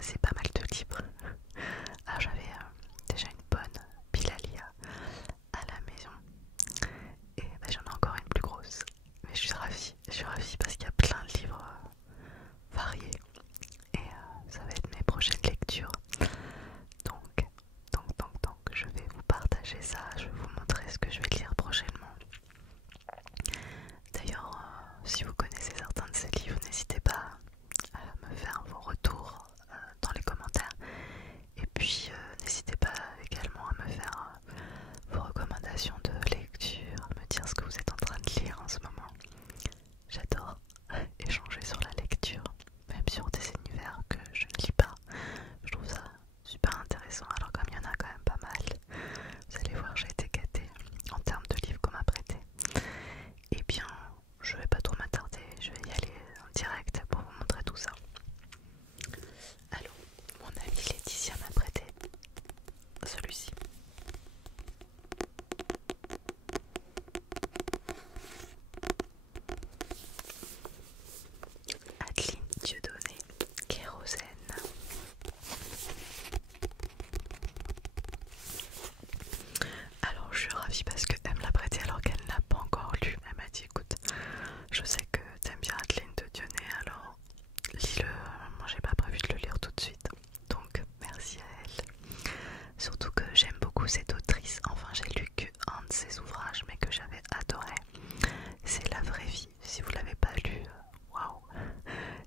passé pas mal de livres. Alors j'avais déjà une bonne pile à lire à la maison et bah, j'en ai encore une plus grosse. Mais je suis ravie parce qu'il y a plein de livres variés et ça va être mes prochaines lectures. Donc, je vais vous partager ça, je vais vous montrer ce que je vais lire prochainement. D'ailleurs, si vous connaissez certains de ces livres, n'hésitez pas à me faire vos retours dans les commentaires. Et puis, n'hésitez pas également à me faire vos recommandations de lecture, me dire ce que vous êtes en train de lire en ce moment. J'adore échanger sur la lecture, même sur des univers que je ne lis pas. Je trouve ça super intéressant. Alors comme il y en a quand même pas mal, vous allez voir, j'ai été gâtée en termes de livres qu'on m'a prêté. Et bien, je vais pas trop m'attarder, je vais y aller en direct pour vous montrer tout ça. Alors, mon amie Laetitia m'a prêté celui-ci. Adeline Dieudonné, Kérosène. Alors je suis ravie parce qu'elle me l'a prêté alors qu'elle n'a pas encore lu. Elle m'a dit écoute, je sais que t'aimes bien Adeline Dieudonné, alors lis-le. Moi j'ai pas prévu de le lire tout de suite, donc merci à elle. Surtout que j'aime beaucoup cette autrice. Enfin j'ai lu qu'un de ses ouvrages mais que j'avais adoré. C'est La vraie vie. Si vous l'avez pas lu, waouh,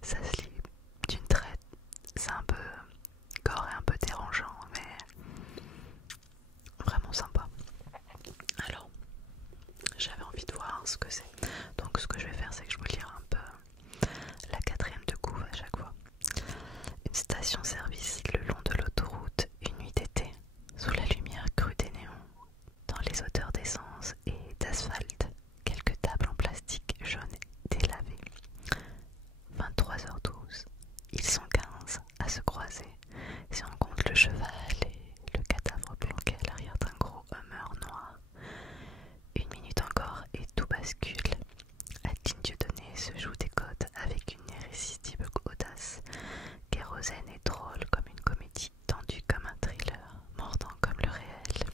ça se lit d'une traite. C'est un peu gore et un peu dérangeant mais vraiment sympa. Alors j'avais envie de voir ce que c'est. Donc ce que je vais faire c'est que je vais lire un peu la quatrième de couve à chaque fois. Une station-service le long de l'autoroute, une nuit d'été, sous la lumière crue des néons, dans les odeurs d'essence et d'asphalte, quelques tables en plastique jaune délavées. 23h12, ils sont 15 à se croiser, si on compte le cheval et le cadavre planqué à l'arrière d'un gros Hummer noir. Une minute encore et tout bascule. Adeline Dieudonné se joue des codes avec une irrésistible audace. Kérosène est drôle comme une comédie, tendue comme un thriller, mordant comme le réel.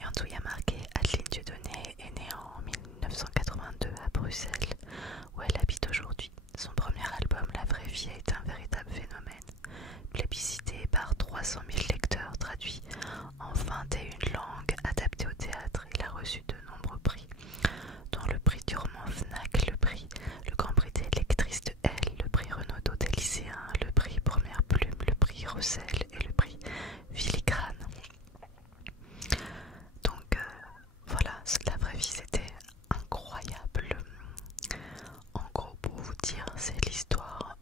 Et en tout, il y a marqué Adeline Dieudonné est née en 1982 à Bruxelles, où elle habite aujourd'hui. Son premier album, La vraie vie, est un véritable phénomène. Plébiscité par 300 000 lecteurs, traduit en 21 langues, adapté au théâtre, il a reçu de nombreux prix, dont le prix Durand Fnac, le Grand Prix des lectrices de L, le prix Renaudot des lycéens, le prix Première Plume, le prix Rossel et le prix Filigrane. Donc voilà, La vraie vie c'était incroyable. En gros, pour vous dire, c'est l'histoire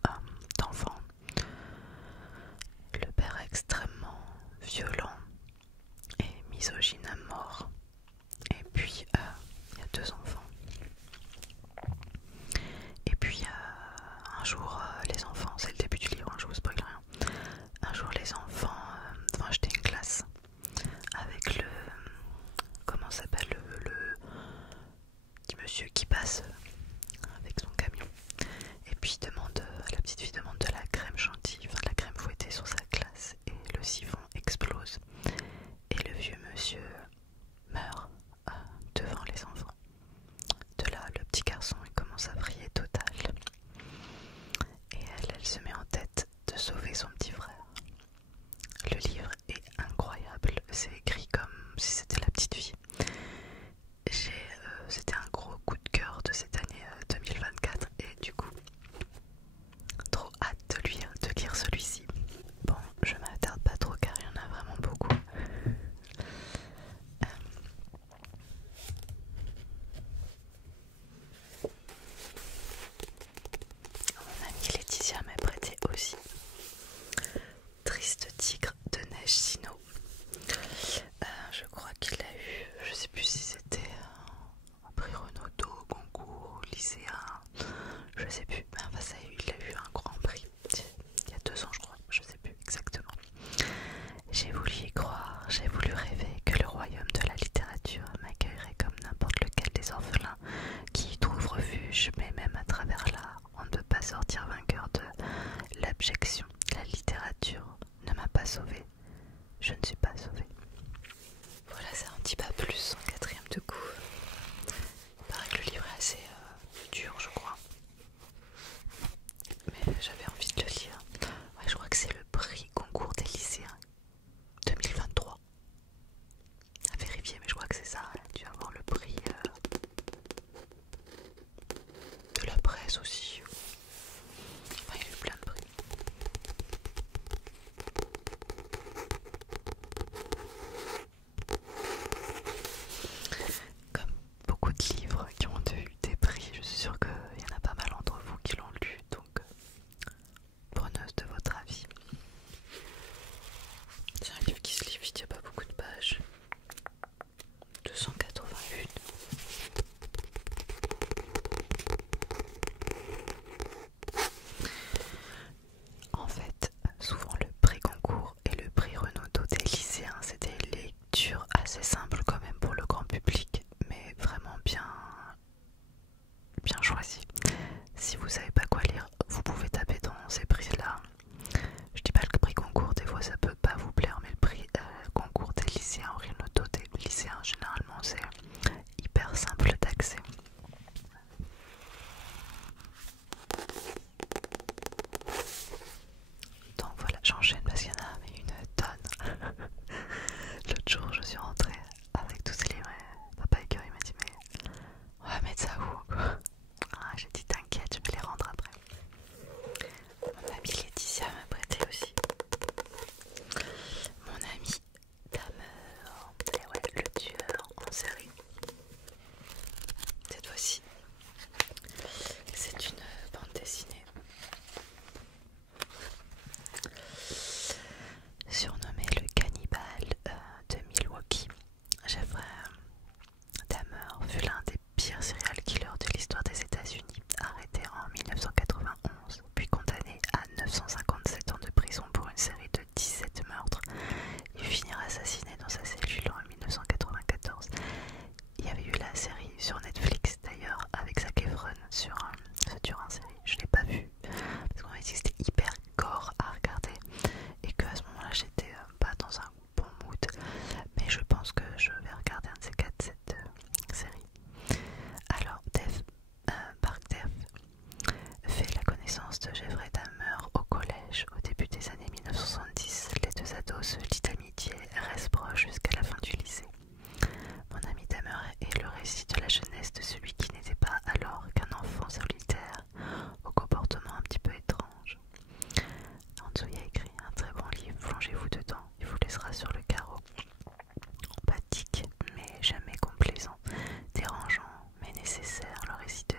d'enfants. Le père est extrêmement violent et misogyne à mort. Et puis il y a deux enfants. Et puis un jour les enfants, c'est le début du livre, hein, je vous spoil rien. Un jour les enfants vont acheter une glace avec le comment s'appelle le petit monsieur qui passe avec son camion. Et puis la petite fille demande de la crème chantilly, enfin de la crème fouettée sur sa glace et le siphon explose. Et le vieux monsieur meurt devant les enfants. De là, le petit garçon il commence à vriller total. Et elle se met en tête de sauver son petit frère. Le livre est incroyable, c'est écrit comme si c'était la petite fille. C'était un gros coup de cœur de cette année 2024 et du coup, trop hâte de lire celui-ci. Bon, je m'attarde pas trop car il y en a vraiment beaucoup. Mon amie Laetitia m'a prêté aussi Triste tigre de neige Sino. Je crois qu'il l'a eu, je sais plus si c'était un prix Renaudot, concours, lycéen, je sais plus, mais enfin ça, il a eu un grand prix il y a 2 ans je crois, je sais plus exactement. J'ai voulu y croire, j'ai voulu rêver que le royaume de la littérature m'accueillerait comme n'importe lequel des orphelins qui y trouvent refuge, mais même à travers l'art, on ne peut pas sortir vainqueur de l'abjection. La pas sauvée. Je ne suis pas sauvée. Voilà, c'est un petit pas plus en quatrième de coup. Il paraît que le livre est assez dur, je crois. Mais j'avais envie de le lire. Ouais, je crois que c'est le prix concours des lycéens 2023. À vérifier, mais je crois que c'est ça. Tu vas avoir le prix de la presse aussi. Enfin, il y a eu plein de prix. Comme beaucoup de livres qui ont eu des prix, je suis sûre qu'il y en a pas mal d'entre vous qui l'ont lu, donc preneuse de votre avis. C'est un livre qui se lit vite, il n'y a pas beaucoup de pages. 281. En fait, souvent le prix concours et le prix Renaudot des lycéens, c'est des lectures assez simples quand même pour le grand public, mais vraiment bien choisies. Si vous savez pas quoi lire, vous pouvez taper dans ces prix-là. Je dis pas que le prix concours, des fois ça peut pas vous plaire, mais le prix concours des lycéens, Renaudot des lycéens, généralement c'est hyper simple d'accès. Donc voilà, j'enchaîne parce qu'il y en a mais une tonne. L'autre jour, je suis rentrée avec tous ces livres et Papa Écœur il m'a dit mais on va mettre ça où quoi. Ah, j'ai dit t'inquiète, je vais les rendre après. Mon amie Laetitia m'a prêté aussi. Mon ami Damer, et ouais, le tueur en série. Cette fois-ci, c'est une bande dessinée surnommée le cannibale de Milwaukee. Jeffrey Dahmer fut l'un des pires serial killers de l'histoire des États-Unis, arrêté en 1991, puis condamné à 957 ans de prison pour une série de 17 meurtres. Il finira assassiné dans sa cellule en 1994. Il y avait eu la série sur Netflix d'ailleurs avec Zac Efron sur ce tueur en série. Je l'ai pas vu parce qu'on m'a dit que c'était hyper gore à regarder et que à ce moment-là j'étais pas dans un bon mood, mais je pense que je vais regarder un de ces quatre cette série. Alors Park Dev fait la connaissance de Jeffrey Dahmer au collège au début des années 1970. Les deux ados se lient d'amitié et restent proches jusqu'à la fin du lycée. Mon ami Dahmer est le récit de la jeunesse de celui qui n'était pas alors qu'un enfant solitaire au comportement un petit peu étrange. En dessous il y a écrit un très bon livre, plongez-vous dedans, il vous laissera sur le carreau. Empathique mais jamais complaisant, dérangeant mais nécessaire, le récit de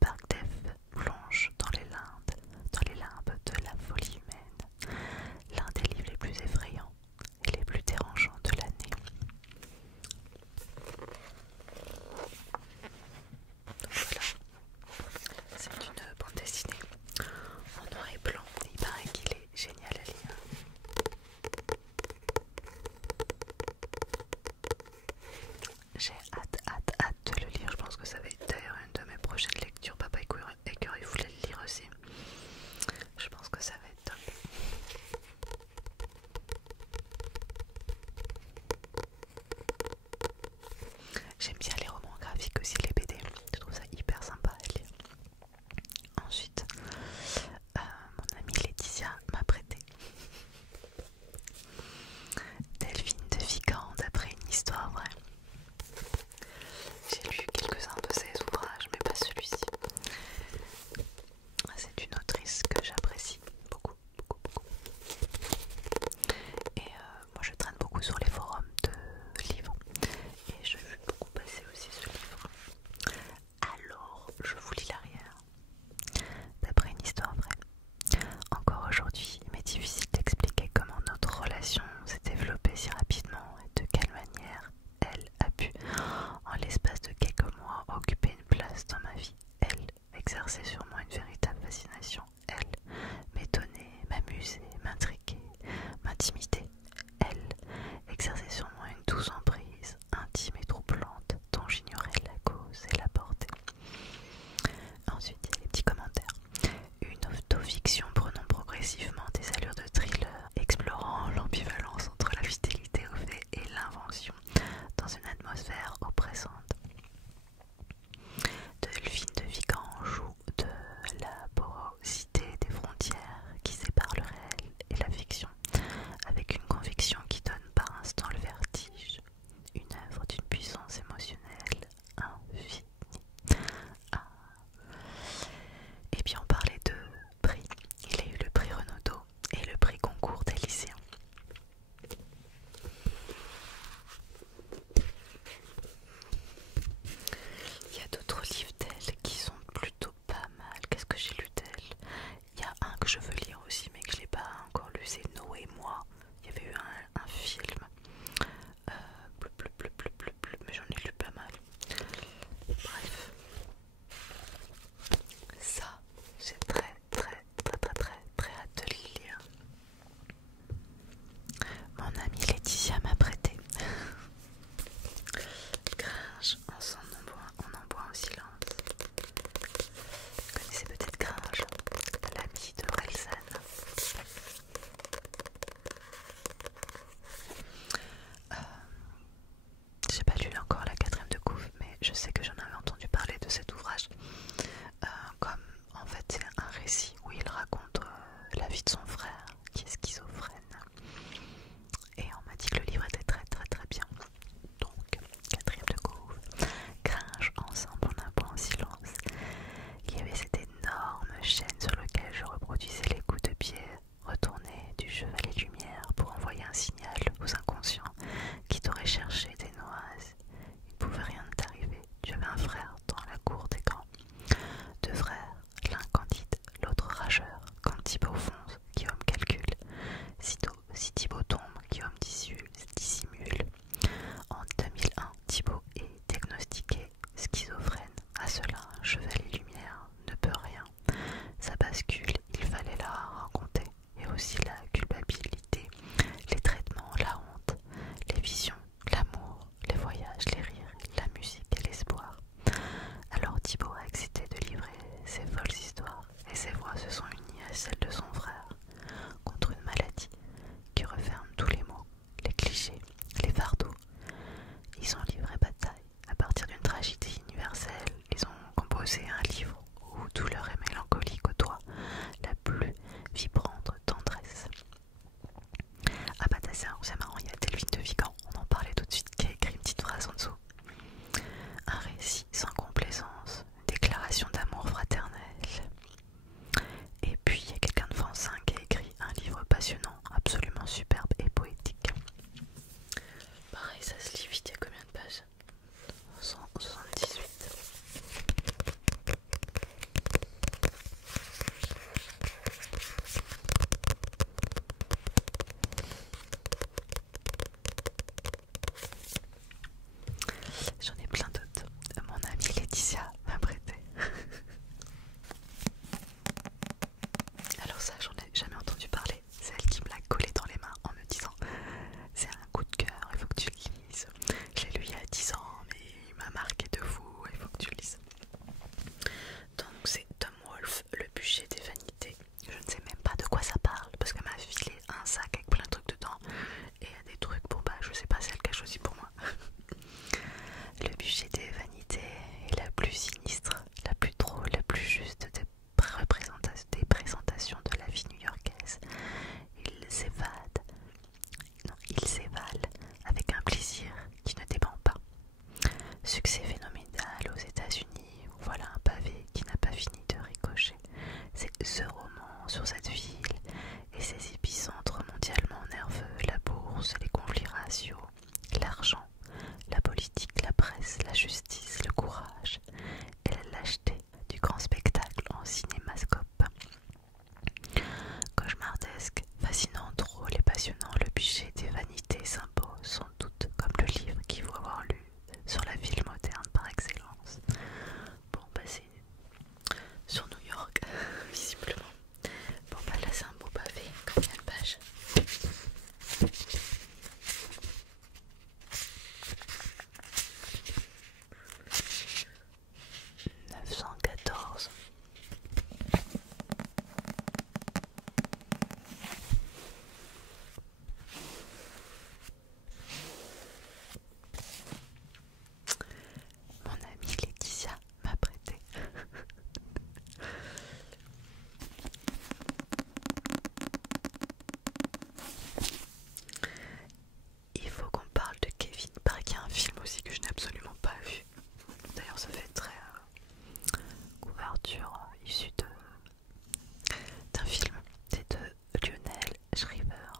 Park Dev plonge dans les limbes de la folie humaine, l'un des livres les plus effrayants et les plus dérangeants de l'année. Voilà, c'est une bande dessinée en noir et blanc, et il paraît qu'il est génial à lire. J'ai hâte de le lire, je pense que ça va être d'ailleurs une de mes prochaines lectures. Papa Écœur il voulait le lire aussi. Je pense que ça va être top. J'aime bien les romans graphiques aussi, les BD, je trouve ça hyper sympa à lire. Ensuite, mon amie Laetitia m'a prêté Delphine de Vigan d'après une histoire vraie. J'ai lu quelques-uns de ses ouvrages, mais pas celui-ci. C'est une autrice que j'apprécie beaucoup. Et moi je traîne beaucoup sur les forums de livres. Et je veux beaucoup passer aussi ce livre. Alors, je vous lis l'arrière. D'après une histoire vraie. Encore aujourd'hui, il m'est difficile d'expliquer comment notre relation s'est développée si rapidement et de quelle manière elle a pu, en l'espace de quelques mois, occuper une place dans ma vie. Elle exerçait sur moi une véritable fascination. Elle m'étonnait, m'amusait, m'intriguait, m'intimidait. Elle exerçait sur moi une douce emprise, intime et troublante, dont j'ignorais la cause et la portée. Ensuite, il y a les petits commentaires. Une autofiction prenant progressivement des allures de thriller, explorant impressionnant, le budget des vanités s'impose sans doute comme le livre qu'il faut avoir lu sur la ville moderne par excellence. Bon bah c'est sur New York, visiblement. Bon bah là c'est un beau pavé, combien de pages? 914. Mon amie Laetitia m'a prêté. Il faut qu'on parle de Kevin. Il paraît qu'il y a un film aussi que je n'ai absolument pas vu. D'ailleurs ça fait très couverture issue d'un film. C'est de Lionel Shriver.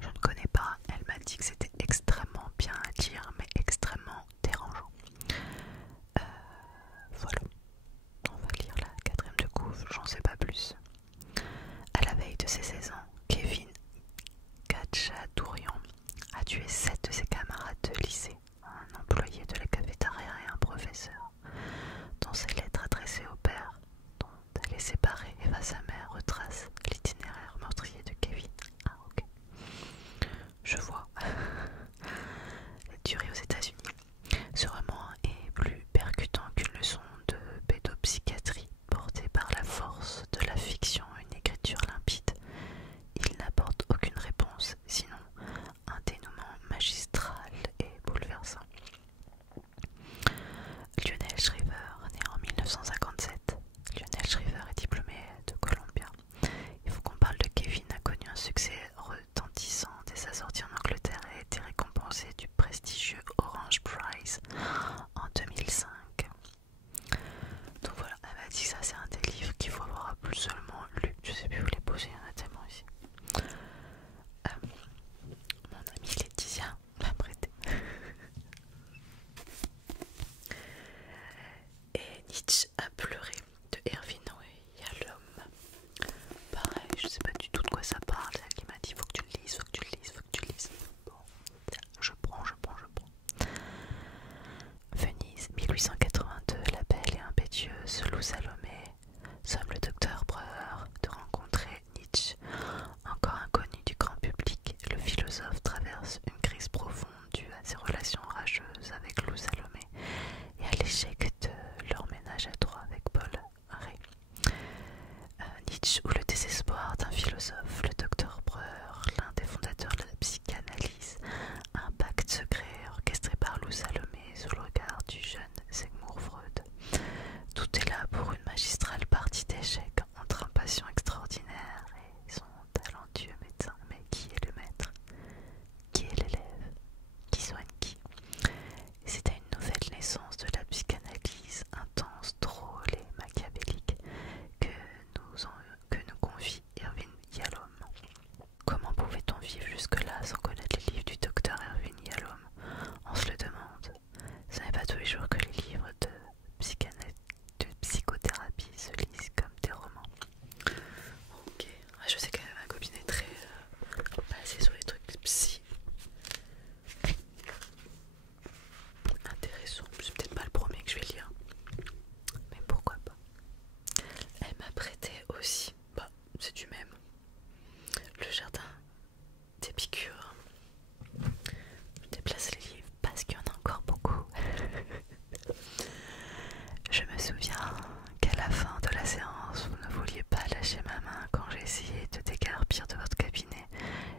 Je ne connais pas. Elle m'a dit que c'était extrêmement bien à lire mais extrêmement dérangeant. Voilà. On va lire la quatrième de couve, j'en sais pas plus. À la veille de ses 16 ans, Kevin Khatchatourian a tué 7 de ses camarades de lycée, un employé de la cafétéria et un professeur. Dans ses lettres adressées au père, dont elle est séparée, Eva sa mère retrace l'itinéraire meurtrier de Kevin. Ah ok, je vois. La durée aux États-Unis. Ce roman est plus percutant qu'une leçon de pédopsychiatrie portée par la force de la fiction, une écriture limpide. Il n'apporte aucune réponse, sinon un dénouement magistral et bouleversant. Lionel Shriver, né en 1957. Lionel Shriver est diplômé de Columbia. Il faut qu'on parle de Kevin, a connu un succès retentissant dès sa sortie en Angleterre et a été récompensé du prestigieux Orange Prize en 2005. Donc voilà, elle m'a dit que ça c'est un des livres qu'il faut avoir absolument lu. Je sais plus où les poser, il y en a tellement ici. Mon amie Laetitia m'a prêté. Et Nietzsche a pleuré de Erwin Yalom. Pareil, je sais pas du tout de quoi ça parle. C'est elle qui m'a dit faut que tu le lises, faut que tu le lises, faut que tu le lises. Bon, je prends. Venise, 1882, la belle et impétueuse Lou Salomé somme le docteur Breuer de rencontrer Nietzsche. Encore inconnu du grand public, le philosophe traverse une crise profonde due à ses relations rageuses avec Lou Salomé et à l'échec de leur ménage à trois avec Paul Ré. Nietzsche ou le désespoir d'un philosophe, le docteur Breuer, l'un des fondateurs de la psychanalyse, un pacte secret orchestré par Lou Salomé sous le regard du jeune Sigmund Freud. Tout est là pour une magistrale partie d'échecs entre un patient extraordinaire et son talentueux médecin. Mais qui est le maître? Qui est l'élève? Qui soigne qui? C'est à une nouvelle naissance de la psychanalyse intense, drôle et machiavélique que nous confie Erwin Yalom. Comment pouvait-on vivre jusque-là sans connaître les livres du docteur Erwin Yalom? On se le demande. Ce n'est pas tous les jours que les livres de psychothérapie se lisent comme des romans. Ok, je sais que ma copine est très basée sur les trucs psy. Intéressant, c'est peut-être pas le premier que je vais lire, mais pourquoi pas. Elle m'a prêté aussi, c'est du même, Le Jardin des Piqûres. Je déplace les livres parce qu'il y en a encore beaucoup. Je me souviens qu'à la fin de la séance, vous ne vouliez pas lâcher ma main quand j'ai essayé de déguerpir de votre cabinet.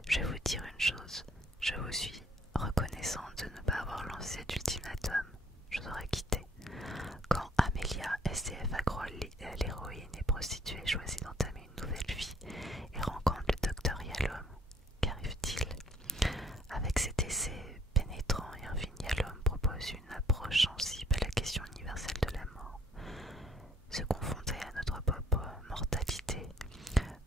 Je vais vous dire une chose, je vous suis reconnaissante de ne pas avoir lancé d'ultimatum. Je vous aurais quitté. Quand Amelia, SDF agro, l'héroïne et prostituée, choisit d'entamer une nouvelle vie et rencontre le docteur Yalom, qu'arrive-t-il? Avec cet essai pénétrant, Erwin Yalom propose une approche sensible à la question universelle de la mort. Se confronter à notre propre mortalité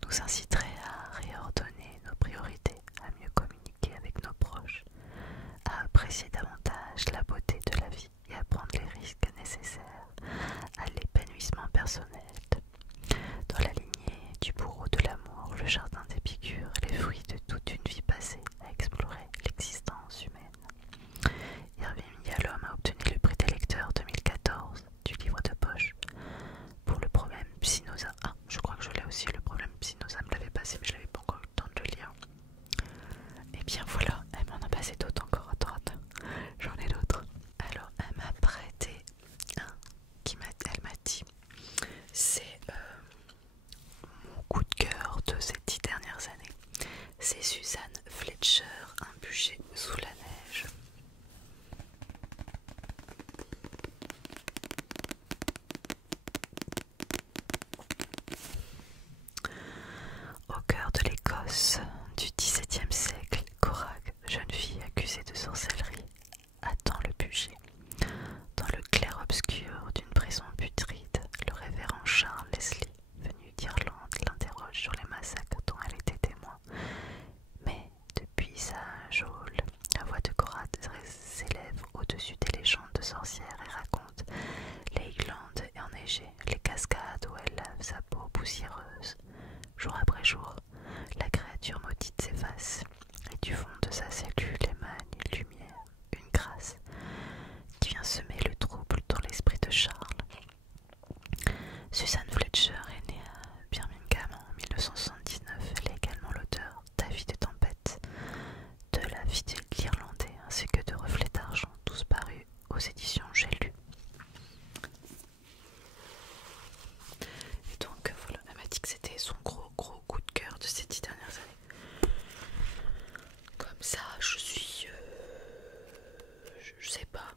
nous inciterait à réordonner nos priorités, à mieux communiquer avec nos proches, à apprécier davantage la beauté de la vie et à prendre les risques nécessaires à l'épanouissement personnel. Dans la lignée du bourreau de l'amour, le jardin des piqûres, les fruits de l'avait passé mais je n'avais pas encore eu le temps de le lire. Et bien voilà, elle m'en a passé d'autres encore à droite. J'en ai d'autres. Alors elle m'a prêté un elle m'a dit c'est mon coup de cœur de ces 10 dernières années. C'est Suzanne Fletcher, Un bûcher sous la neige. Au cœur de l'Écosse du XVIIe siècle, Corag, jeune fille accusée de sorcellerie, attend le bûcher. Dans le clair-obscur d'une prison putride, le révérend Charles Leslie, venu d'Irlande, l'interroge sur les massacres dont elle était témoin. Mais depuis sa geôle, la voix de Corag s'élève au-dessus des légendes de sorcières et raconte les Highlands enneigées, les cascades où elle lave sa peau poussiéreuse. Jour après jour, la créature maudite s'efface, et du fond de sa cellule émane une lumière, une grâce, qui vient semer le trouble dans l'esprit de Charles. Suzanne Fletcher est née à Birmingham en 1979. Elle est également l'auteur d'Avis de tempête, de La vie de l'Irlandais ainsi que de Reflets d'argent, tous parus aux éditions J'ai lu. Et donc voilà, elle m'a dit que c'était son gros coup de cœur de ces 10 dernières années. Comme ça, je suis... je sais pas,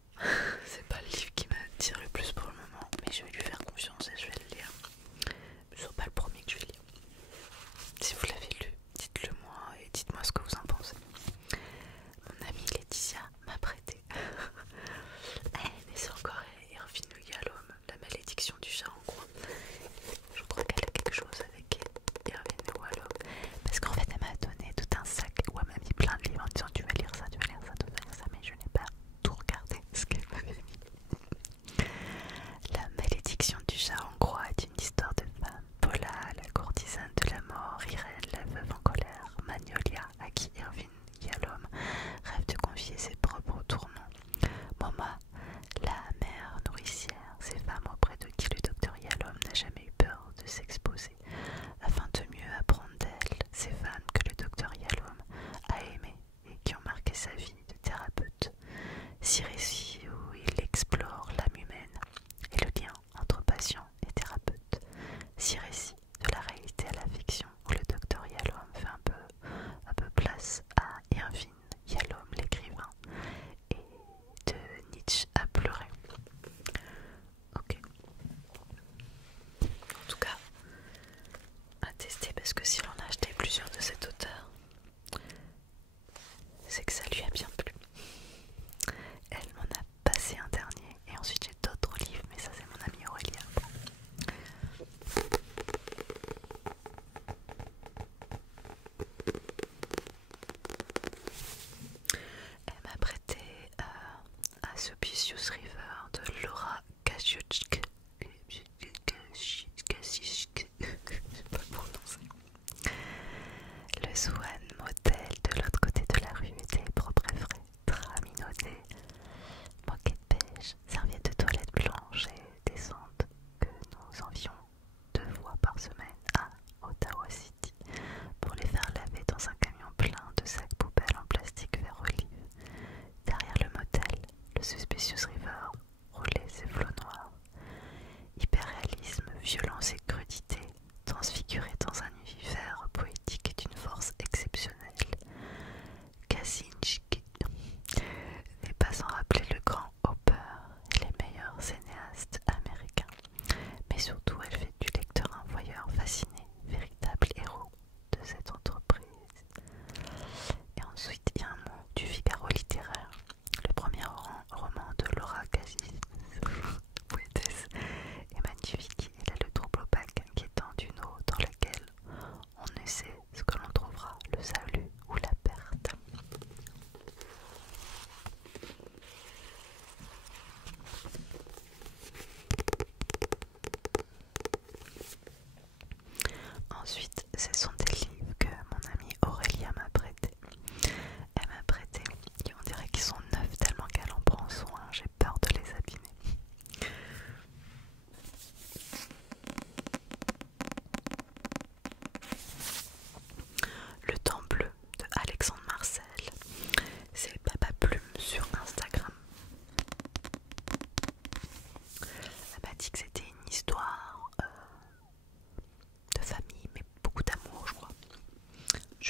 c'est pas le livre qui m'attire le plus pour le moment, mais je vais lui faire confiance et je vais le lire. Ce sera pas le premier que je vais lire. Si vous l'avez lu, dites-le moi et dites-moi ce que vous en pensez. Mon amie Laetitia m'a prêté. Mais c'est encore Irvine Yalom, La malédiction du chat en croix. Je crois qu'elle a quelque chose avec Irvine Yalom. Parce qu'en fait, elle m'a donné tout un sac où elle m'a mis plein de livres en disant tu vas lire ça, tu vas lire ça, tu vas lire ça. Mais je n'ai pas tout regardé ce qu'elle m'avait mis. La malédiction du chat en croix est une histoire de femme. Paula, la courtisane de la mort, Irène, la veuve en colère, Magnolia, à qui Irvine Yalom rêve de confier ses propres tourments, Moma, la mère nourricière, ces femmes auprès de qui le docteur Yalom n'a jamais eu peur de s'exposer, afin de mieux apprendre d'elles, ces femmes que le docteur Yalom a aimées et qui ont marqué sa vie de thérapeute. Six récits où il explore l'âme humaine et le lien entre patient et thérapeute. Six récits de la réalité à la fiction où le docteur Yalom fait un peu place à Irvine Yalom l'écrivain et de Nietzsche à pleurer. Ok. En tout cas, à tester parce que si l'on a acheté plusieurs de cet auteur, c'est que ça lui a bien plu. Elle m'en a passé un dernier et ensuite j'ai d'autres livres, mais ça c'est mon amie Aurélia. Elle m'a prêté Aspicious River de Laura Kasiuczk. Je sais pas le prononcer. Le Swan Motel de l'autre côté de la rue était propre et frais, drap minaudet, moquette beige, serviette de toilette blanche et descente que nous envions 2 fois par semaine à Ottawa City pour les faire laver dans un camion plein de sacs poubelles en plastique vert olive. Derrière le motel, le Suspicious River roulait ses flots noirs. Hyperréalisme, violence et crudité, transfigurés dans un univers poétique d'une force exceptionnelle.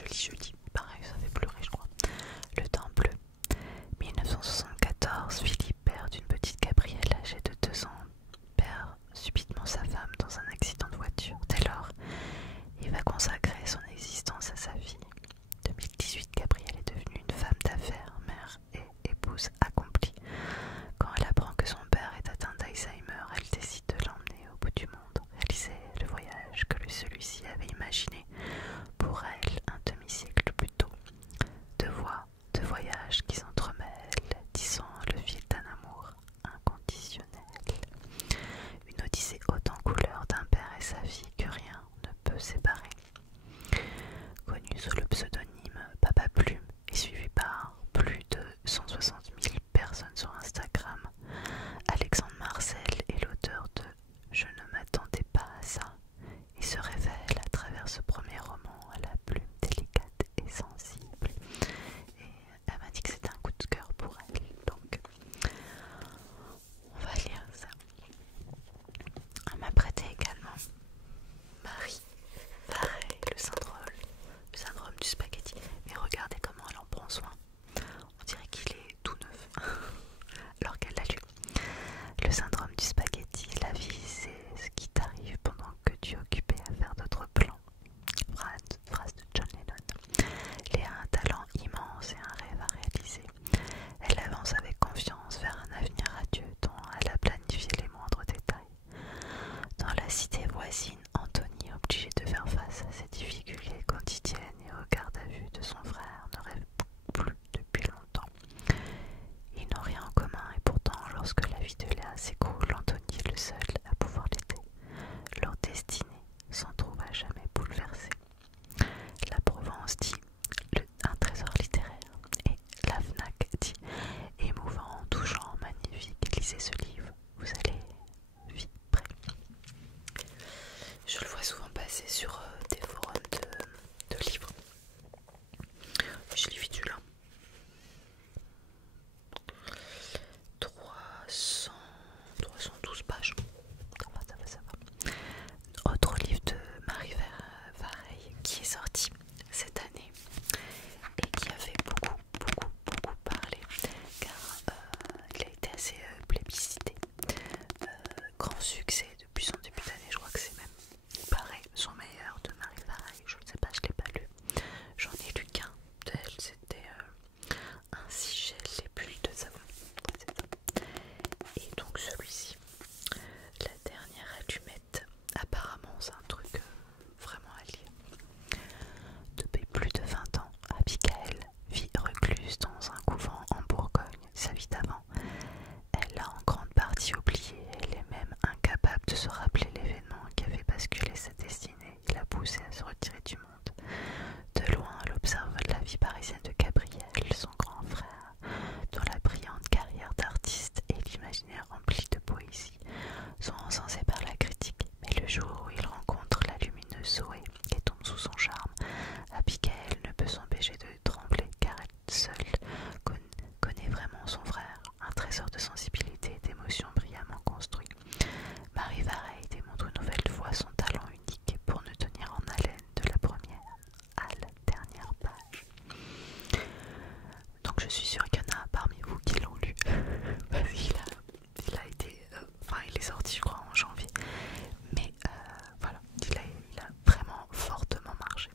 je lis, pareil, ça fait pleurer, je crois. Le temps bleu. 1974, Philippe, père d'une petite Gabrielle âgée de 2 ans, perd subitement sa femme dans un accident de voiture. Dès lors, il va consacrer son existence à sa fille. 2018, Gabrielle est devenue une femme d'affaires, mère et épouse accomplie. Quand elle apprend que son père est atteint d'Alzheimer, elle décide de l'emmener au bout du monde, réaliser le voyage que celui-ci avait imaginé pour elle un demi-siècle plus tôt. Deux voies, deux voyages qui s'entremêlent, tissant le fil d'un amour inconditionnel. Une odyssée haute en couleurs d'un père et sa fille que rien ne peut séparer. Connu sous le pseudonyme Papa Plume et suivi par plus de 160 000 personnes sur Instagram, Alexandre Marcel est l'auteur de Je ne m'attendais pas à ça et se révèle à travers ce premier roman à la plume délicate et sensible. Et elle m'a dit que c'était un coup de cœur pour elle, donc on va lire ça. Elle m'a prêté également Marie Varey, le syndrome du spaghetti. Mais regardez comment elle en prend soin. On dirait qu'il est tout neuf alors qu'elle l'a lu. Le syndrome du spaghetti, la vie c'est ce qui t'arrive pendant que tu es occupé à faire d'autres plans. Phrase de John Lennon. Léa a un talent immense et un rêve à réaliser. Elle avance avec confiance vers un avenir radieux dont elle a planifié les moindres détails. Dans la cité voisine, Anthony, obligé de faire face à ses difficultés quotidiennes et au garde à vue de son frère, ne rêve plus depuis longtemps. Ils n'ont rien en commun et pourtant, lorsque la vie de Léa s'écroule, Anthony est le seul à pouvoir l'aider. Leur destinée s'en trouve à jamais bouleversée. La Provence dit un trésor littéraire et la FNAC dit émouvant, touchant, magnifique. Lisez ce livre, vous allez vibrer. Je le vois souvent passer sur des forums de livres. Je l'ai vu du là. 312 pages. Ça va. Autre livre de Marie Varey qui est sorti cette année et qui a fait beaucoup parler car il a été assez plébiscité. Grand succès depuis son début d'année, je crois que c'est même pareil, son meilleur de Marie Varey. Je ne sais pas, je ne l'ai pas lu. J'en ai lu qu'un d'elle, c'était Ainsi gèlent les bulles de savon. Et donc celui-ci, la dernière allumette, apparemment c'est un truc vraiment à lire. Depuis plus de 20 ans, Abigail vit recluse dans un couvent en Bourgogne. Sa vie d'avant, elle l'a en grande partie oubliée. Elle est même incapable de se rappeler l'événement qui avait basculé sa destinée et l'a poussée à se retirer du monde. De loin, elle observe la vie parisienne de Gabriel, son grand frère, dont la brillante carrière d'artiste et l'imaginaire rempli de poésie sont encensés par la critique. Mais le jour où il rencontre la lumineuse Zoé et tombe sous son charme, Abigail ne peut s'empêcher de trembler car elle seule connaît vraiment son frère, un trésor de sensibilité et d'émotions brillamment construit. Marie Varey démontre une nouvelle fois son talent unique pour nous tenir en haleine de la première à la dernière page. Donc je suis sûre qu'il y en a parmi vous qui l'ont lu. Parce qu'il a été, il est sorti je crois en janvier. Mais voilà, il a vraiment fortement marché.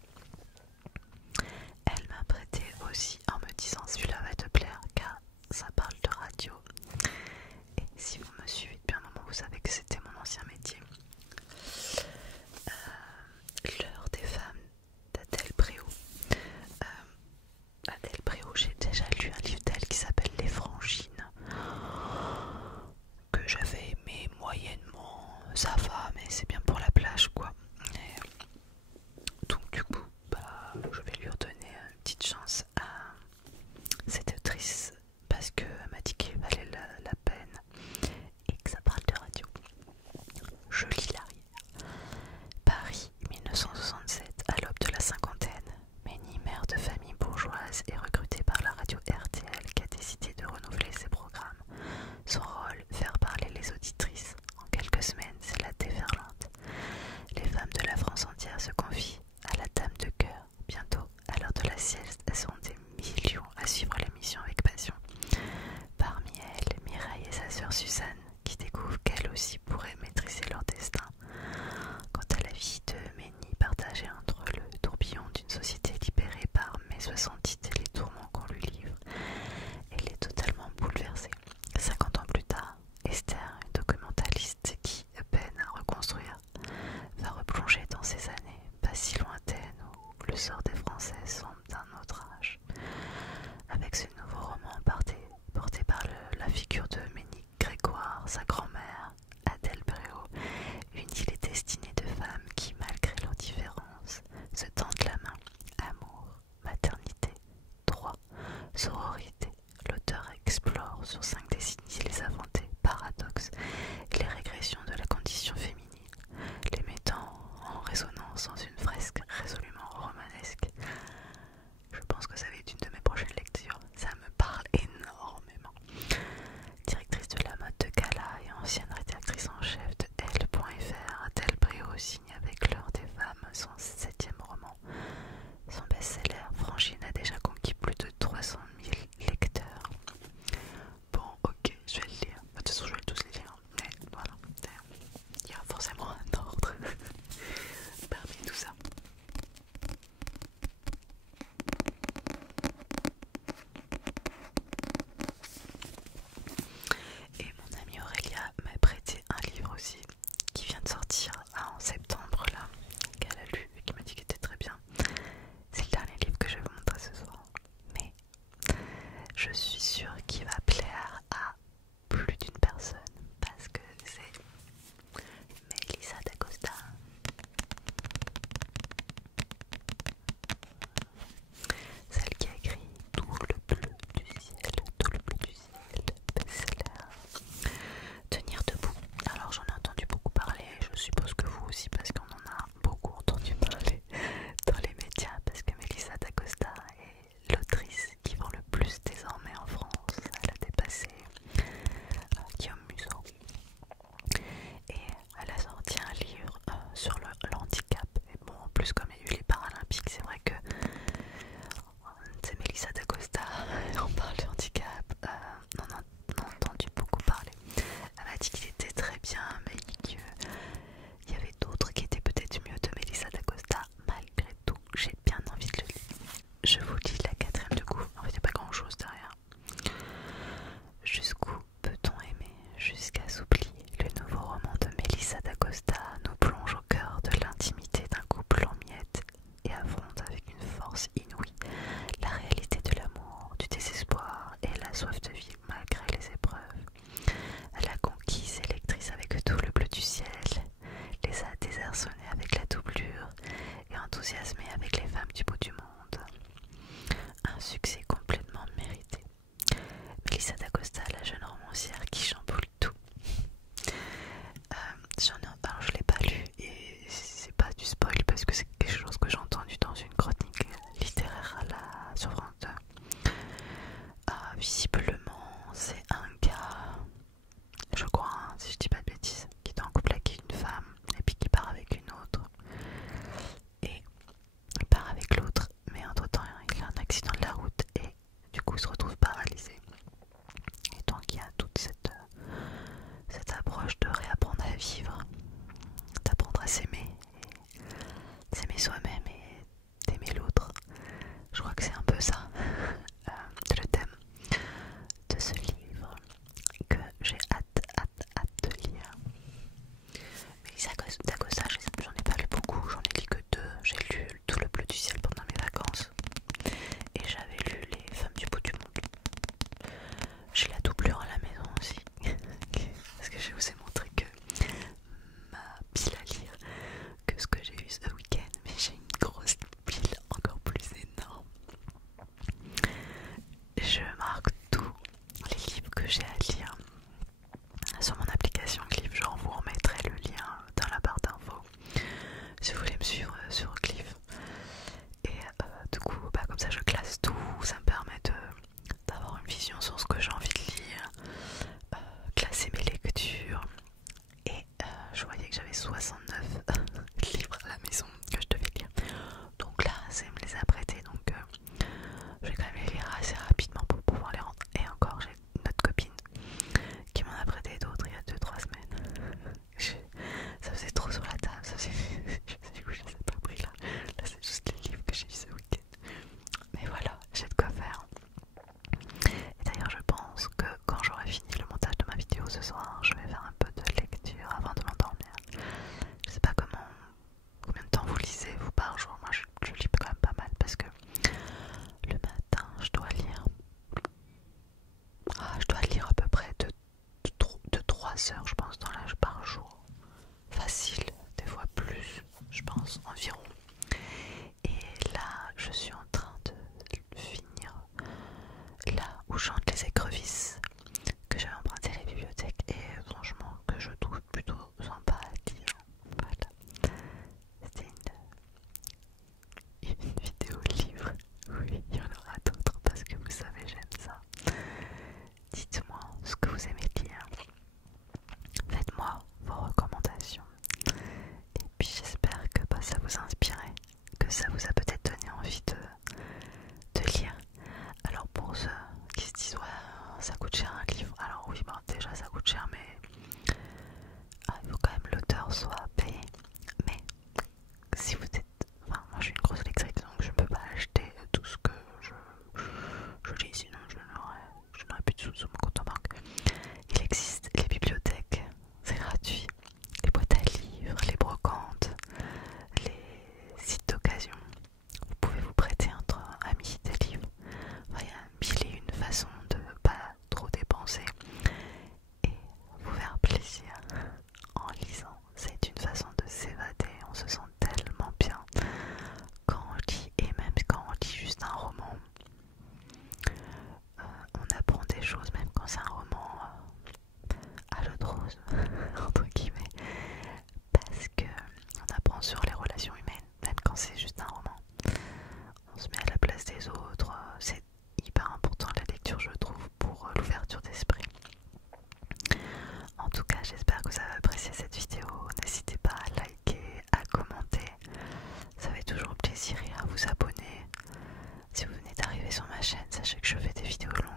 Elle m'a prêté aussi en me disant celui-là va te plaire car ça parle de radio. Et si vous me suivez depuis un moment, vous savez que c'était mon ancien métier. L'heure des femmes d'Adèle Préau. Adèle Préau, j'ai déjà lu un livre sortez français semblent d'un autre âge. Avec ce nouveau roman porté par la figure de Ménique Grégoire, sa grand-mère, Adèle Bréau, une île est destinée de femmes qui, malgré leurs différences, se tendent la main. Amour, maternité, droit, sororité. L'auteur explore sur 5 décennies les avancées, paradoxes et les régressions de la condition féminine, les mettant en résonance dans une fresque résolument romanesque. Je pense que ça va être une de mes prochaines lectures, ça me parle énormément. Directrice de la mode de gala et ancienne rédactrice en chef de Elle.fr, Adèle Bréau signe avec L'heure des femmes son 7e roman. Son best-seller Frangine a déjà conquis plus de 300 000 lecteurs. Bon, ok, je vais le lire. De toute façon, je vais tous les lire. Mais voilà, il y a forcément un ordre parmi tout ça. Et mon amie Aurélia m'a prêté un livre aussi qui vient de sortir en septembre là, qu'elle a lu et qui m'a dit qu'il était très bien. C'est le dernier livre que je vais vous montrer ce soir. Mais je suis sûre qu'il va plaire à plus d'une personne parce que c'est Melissa d'Acosta. Celle qui a écrit Tout le bleu du ciel, tout le bleu du ciel, best-seller. Tenir debout. Alors j'en ai entendu beaucoup parler, je suppose que vous aussi parce qu'on en a beaucoup entendu parler dans les médias parce que Melissa d'Acosta est l'autrice qui vend le plus désormais en France. Elle a dépassé Guillaume Musso et elle a sorti un livre sur l'handicap. Et bon, en plus comme il y a eu les Paralympiques, c'est vrai que c'est Melissa d'Acosta, elle en parle de handicap, on en a entendu beaucoup parler. Elle m'a dit qu'il était très bien, mais qu'il y avait d'autres qui étaient peut-être mieux de Melissa d'Acosta. Malgré tout, j'ai bien envie de le lire. Je vous lis la 4e du coup, en fait il n'y a pas grand chose derrière. Jusqu'où peut-on aimer jusqu'à s'oublier? Le nouveau roman de Melissa d'Acosta nous plonge au cœur de l'intimité d'un couple en miettes et affronte avec une force inouïe la réalité de l'amour, du désespoir et la soif de vie malgré les épreuves. Elle a conquis ses lectrices avec Tout le bleu du ciel, les a désarçonnées avec La doublure et enthousiasmées avec Les femmes du bout du monde. Un succès complètement mérité. Melissa d'Acosta, la jeune romancière qui chamboule tout. Alors je l'ai pas lu et c'est pas du spoil parce que c'est quelque chose que j'ai entendu dans une chronique littéraire sur France 2. Visiblement c'est un gars, je crois, hein, si je dis pas de bêtises, qui est en couple avec une femme et puis qui part avec une autre. Et il part avec l'autre, mais entre temps il a un accident de la route et du coup il se retrouve paralysé. Et donc il y a toute cette approche de réapprendre à vivre, d'apprendre à s'aimer, s'aimer soi-même et d'aimer l'autre. Je crois que c'est un peu ça le thème de ce livre que j'ai hâte de lire. Melissa d'Acosta, j'en ai pas lu beaucoup, j'en ai lu que 2. J'ai lu Tout le bleu du ciel pendant mes vacances et j'avais lu Les femmes du bout du monde. J'ai la doublure à la maison aussi parce que je vous ai montré que ma pile à lire que ce que j'ai eu ce week-end, mais j'ai une grosse pile encore plus énorme. Je marque tous les livres que j'ai à lire sur mon application Cliff. Je vous remettrai le lien dans la barre d'infos si vous voulez me suivre sur Cliff. Et du coup, comme ça je classe tout, ça me permet d'avoir une vision sur ce que j'ai envie de lire, classer mes lectures. Et je voyais que j'avais 69 livres à la maison que je devais lire. Donc là, c'est me les apprêter. Donc je vais quand même les lire assez rapidement pour pouvoir les rendre. Et encore, j'ai une autre copine heures, je pense, dans l'âge par jour. Facile, des fois plus, je pense, environ. Et là, je suis en train de finir là où chantent les écrevisses que j'avais emprunté à la bibliothèque et franchement que je trouve plutôt sympa à lire. Voilà, c'était une vidéo livre. Oui, il y en aura d'autres parce que vous savez, j'aime ça. Dites-moi ce que vous aimez lire. Faites-moi vos recommandations. Et puis j'espère que ça vous a inspiré, que ça vous a peut-être donné envie de lire. Alors pour ceux qui se disent ouais ça coûte cher un livre, alors oui déjà ça coûte cher mais il faut quand même l'auteur soit payé. Mais si vous êtes, enfin moi je suis une grosse lectrice donc je ne peux pas acheter tout ce que je lis, sinon je n'aurais plus de sous sur mon compte en banque. Il existe les bibliothèques, c'est gratuit, les boîtes à livres, les brocantes, les sites d'occasion. Vous pouvez vous prêter entre amis des livres. Enfin, il y a mille et une façons de pas trop dépenser et vous faire plaisir en lisant. C'est une façon de s'évader, on se sent tellement bien quand on lit, et même quand on lit juste un roman. On apprend des choses même quand c'est un roman à l'eau de rose, entre guillemets, parce que on apprend sur les relations humaines, même quand c'est juste un roman. On se met à la place des autres, c'est hyper important la lecture je trouve pour l'ouverture d'esprit. En tout cas j'espère que vous avez apprécié cette vidéo, n'hésitez pas à liker, à commenter, ça fait toujours plaisir, et à vous abonner. Si vous venez d'arriver sur ma chaîne, sachez que je fais des vidéos longues